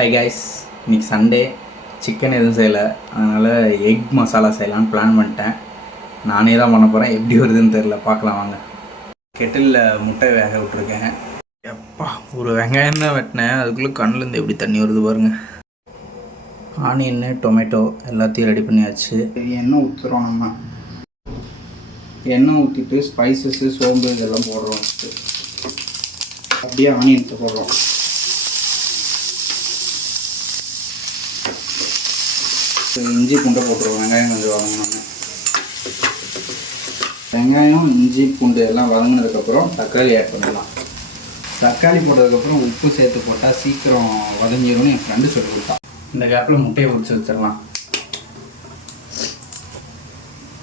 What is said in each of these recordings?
Hi guys, இன்றைக்கி Sunday. Chicken எதுவும் செய்யலை, அதனால் எக் மசாலா செய்யலான்னு பிளான் பண்ணிட்டேன். நானே தான் பண்ண போகிறேன். எப்படி வருதுன்னு தெரில, பார்க்கலாம் வாங்க. கெட்டிலில் முட்டை வேக விட்ருக்கேன். எப்பா, ஒரு வெங்காயம் தான் வெட்டினேன், அதுக்குள்ளே கண்ணிலேருந்து எப்படி தண்ணி வருது பாருங்கள். ஆனியன்னு டொமேட்டோ எல்லாத்தையும் ரெடி பண்ணியாச்சு. எண்ணெய் ஊற்றுறோம். நம்ம எண்ணெய் ஊற்றிட்டு ஸ்பைசஸ்ஸு சோம்பு இதெல்லாம் போடுறோம். அப்படியே ஆனியன்ஸை போடுறோம். இஞ்சி பூண்டை போட்டுருவோம். வெங்காயம் கொஞ்சம் வதங்கினோன்னு, வெங்காயம் இஞ்சி பூண்டு எல்லாம் வதங்கினதுக்கப்புறம் தக்காளி ஆட் பண்ணிடலாம். தக்காளி போட்டதுக்கப்புறம் உப்பு சேர்த்து போட்டால் சீக்கிரம் வதங்கிடும்னு என் ஃப்ரெண்டு சொல்லி கொடுத்தான். இந்த கேப்பில் முட்டையை உரிச்சு வச்சிடலாம்.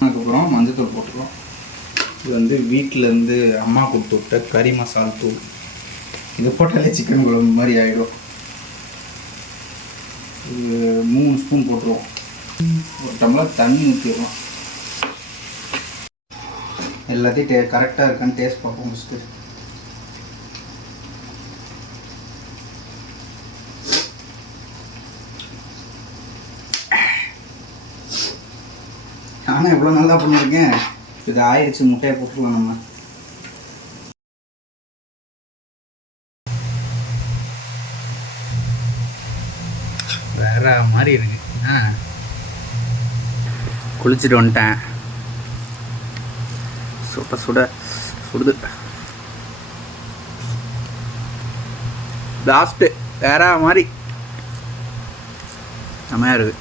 அதுக்கப்புறம் மஞ்சத்தூள் போட்டுருவோம். இது வீட்டிலேருந்து அம்மா கொடுத்து விட்ட கறி மசால் தூள். இது போட்டாலே சிக்கன் குழம்பு மாதிரி ஆகிடும். 3 ஸ்பூன் போட்டுருவோம். ஒரு டம்ளர் தண்ணி ஊற்றிடுவோம். எல்லாத்தையும் கரெக்டாக இருக்கான்னு டேஸ்ட் பார்ப்போம். ஃபஸ்ட்டு ஆனால் எவ்வளோ நல்லா பண்ணியிருக்கேன். இது ஆயிடுச்சு. முட்டையை போட்டுருவோம். நம்ம வேற மாதிரி இருக்கு. குளிச்சுட்டு வந்துட்டேன். சுடுது. லாஸ்ட்டு வேற மாதிரி செம்மையாக இருக்குது.